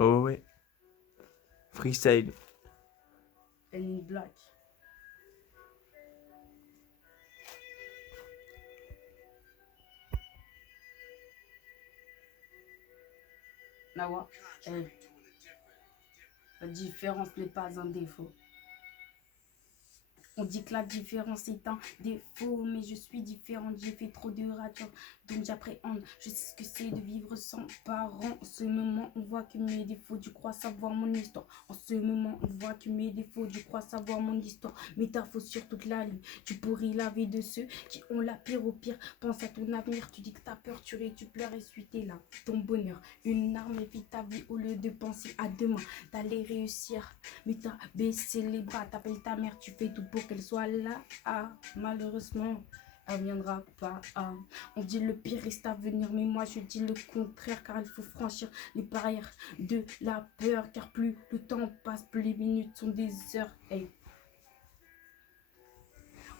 Oh ouais. Freestyle. And in black. Nawa, hey, la différence n'est pas un défaut. On dit que la différence est un défaut, mais je suis différente, j'ai fait trop de ratures, donc j'appréhende. Je sais ce que c'est de vivre sans parents. En ce moment, on voit que mes défauts, tu crois savoir mon histoire. En ce moment, on voit que mes défauts, tu crois savoir mon histoire. Métaphore sur toute la ligne, tu pourris la vie de ceux qui ont la pire au pire. Pense à ton avenir, tu dis que t'as peur, tu ris, tu pleures et suis t'es là. Ton bonheur, une arme évite ta vie au lieu de penser à demain. T'allais réussir, mais t'as baissé les bras, t'appelles ta mère, tu fais tout pour qu'elle soit là. Ah, malheureusement, elle viendra pas. Ah. On dit le pire reste à venir, mais moi je dis le contraire, car il faut franchir les barrières de la peur, car plus le temps passe, plus les minutes sont des heures. Hey.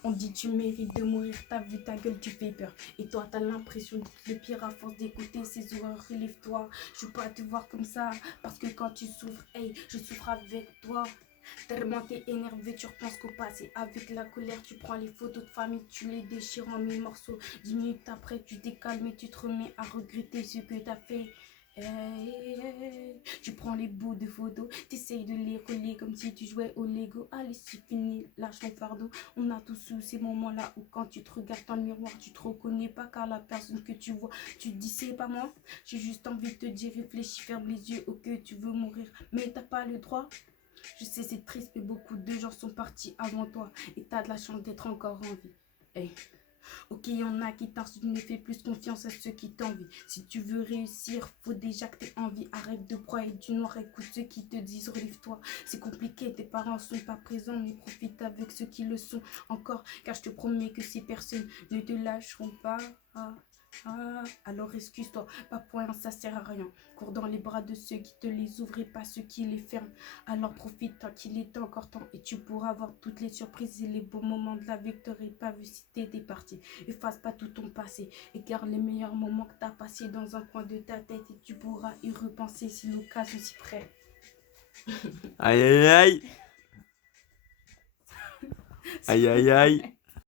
On dit tu mérites de mourir, t'as vu ta gueule, tu fais peur. Et toi t'as l'impression d'être le pire à force d'écouter ces horreurs, relève-toi. Je veux pas te voir comme ça, parce que quand tu souffres, hey, je souffre avec toi. Tellement t'es énervé, tu repenses qu'au passé. Avec la colère, tu prends les photos de famille, tu les déchires en mille morceaux. 10 minutes après, tu décales, mais tu te remets à regretter ce que t'as fait. Hey, tu prends les bouts de photos, t'essayes de les coller comme si tu jouais au Lego. Allez, c'est fini, lâche ton fardeau. On a tous eu ces moments-là où quand tu te regardes dans le miroir, tu te reconnais pas, car la personne que tu vois, tu te dis c'est pas moi. J'ai juste envie de te dire, réfléchis, ferme les yeux, ok, tu veux mourir, mais t'as pas le droit. Je sais, c'est triste, mais beaucoup de gens sont partis avant toi. Et t'as de la chance d'être encore en vie. Hey. Ok, il y en a qui t'insultent, ne fais plus confiance à ceux qui t'envient. Si tu veux réussir, faut déjà que t'aies envie. Arrête de broyer du noir, écoute ceux qui te disent relève-toi. C'est compliqué, tes parents sont pas présents, mais profite avec ceux qui le sont encore. Car je te promets que ces personnes ne te lâcheront pas. Alors excuse-toi, pas point, ça sert à rien. Cours dans les bras de ceux qui te les ouvrent et pas ceux qui les ferment. Alors profite tant qu'il est encore temps et tu pourras voir toutes les surprises et les beaux moments de la vie que t'aurais pas vu si t'étais parti. Efface pas tout ton passé et garde les meilleurs moments que t'as passés dans un coin de ta tête et tu pourras y repenser si l'occasion s'y prête. Aïe aïe aïe. Aïe aïe aïe.